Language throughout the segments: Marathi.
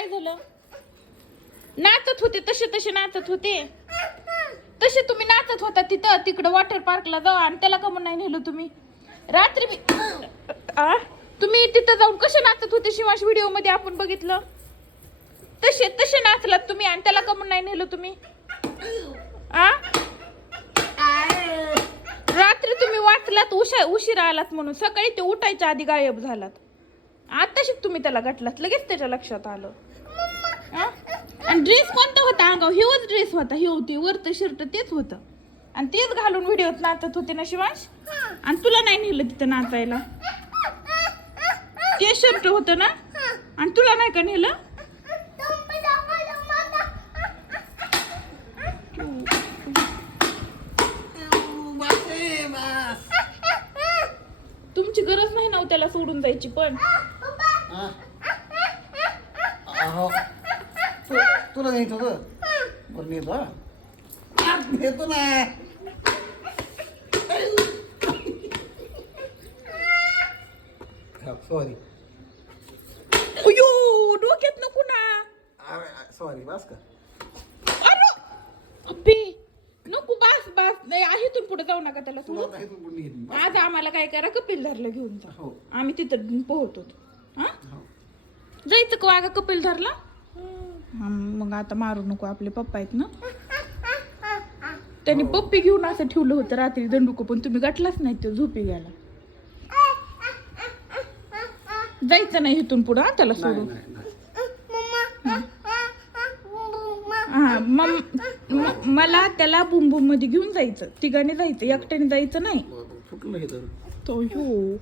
काय झालं? नाचत होते तसे तसे नाचत होते. तसे तुम्ही नाचत होता तिथं तिकडं वॉटर पार्कला जाऊ आणि त्याला का नाही नेलं तुम्ही? रात्री मी आ? तुम्ही तिथं जाऊन कसे नाचत होते शिवाश व्हिडिओमध्ये आपण बघितलं? तसे तसे नाचलात तुम्ही आणि त्याला का म्हणून नाही नेलं तुम्ही? आ? रात्री तुम्ही वाचलात उशा उशिरा आलात म्हणून. सकाळी ते उठायच्या आधी गायब झालात. आताशी तुम्ही त्याला गाठलात. लगेच त्याच्या लक्षात आलं. आणि ड्रेस कोणता होता अंगाव हिवच ड्रेस होता. हे होते वरतं शर्ट तेच होतं. आणि तेच घालून व्हिडिओत नाचत होते ना शिवांश? आणि तुला नाही नेलं तिथं नाचायला? ते शर्ट होतं ना? आणि तुला नाही का नेलं? तुमची गरज नाही ना हो त्याला सोडून जायची पण. तू तुला नेत होतं बरं. हा नेतो ना. सॉरी अयो डोक्यात नको ना. सॉरी बस का अरे अप्पे नको बास बास. नाही आहे इथून पुढे जाऊ नका त्याला तुला सोडून आता इथून पुढे नेत नाही. आज आम्हाला काय करा कपिलधारला घेऊन जा. हो. आम्ही तिथं पोहतो हा? हो. जायचं का वागा कपिलधारला हा, मग आता मारू नको आपले पप्पा आहेत ना? त्यांनी पप्पी घेऊन असं ठेवलं होतं रात्री दंडुक पण तुम्ही गाठलाच नाही तो झोपी घ्यायला. जायचं नाही इथून पुढं हा त्याला सोडून. हा मम- म- मला त्याला बुम बुममध्ये घेऊन जायचं. तिघांनी जायचं एकट्याने जायचं नाही. हे तो यो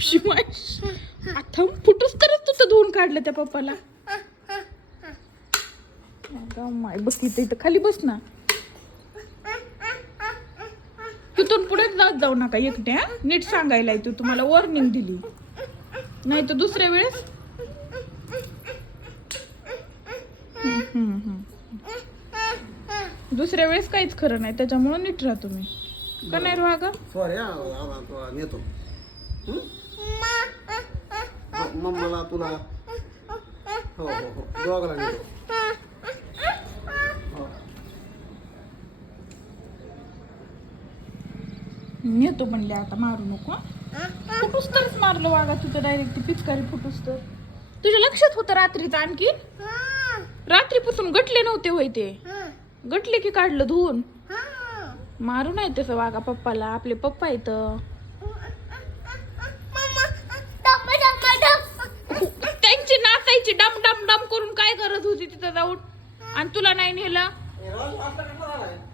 शिवाश आता फुटूस तरच तुझं धुवून काढलं त्या पप्पाला. माय बघ तिथे इथं खाली बस ना. तिथून पुढे जात जाऊ नका एकट्या नीट सांगायला तू तुम्हाला वॉर्निंग दिली. नाही तर दुसऱ्या वेळेस. दुसऱ्या वेळेस काहीच खरं नाही त्याच्यामुळे नीट राहा तुम्ही. का नाही राहा ग? सॉरी तुला नेतो. हो, मम्माला तुला हो हो हो. नेतो म्हणले आता मारू नको? फुटूस तरच मारलं वागा तुझं डायरेक्ट ती पिचकारी फुटूस तर. तुझ्या लक्षात होतं रात्रीचं आणखी? रात्रीपासून गटले नव्हते होय ते. गटले की काढलं धुवून. मारू नाही तसं वागा पप्पाला आपले पप्पा येतं त्यांची नाचायची डम डम डम करून काय गरज होती तिथं जाऊन? आणि तुला नाही नेलं?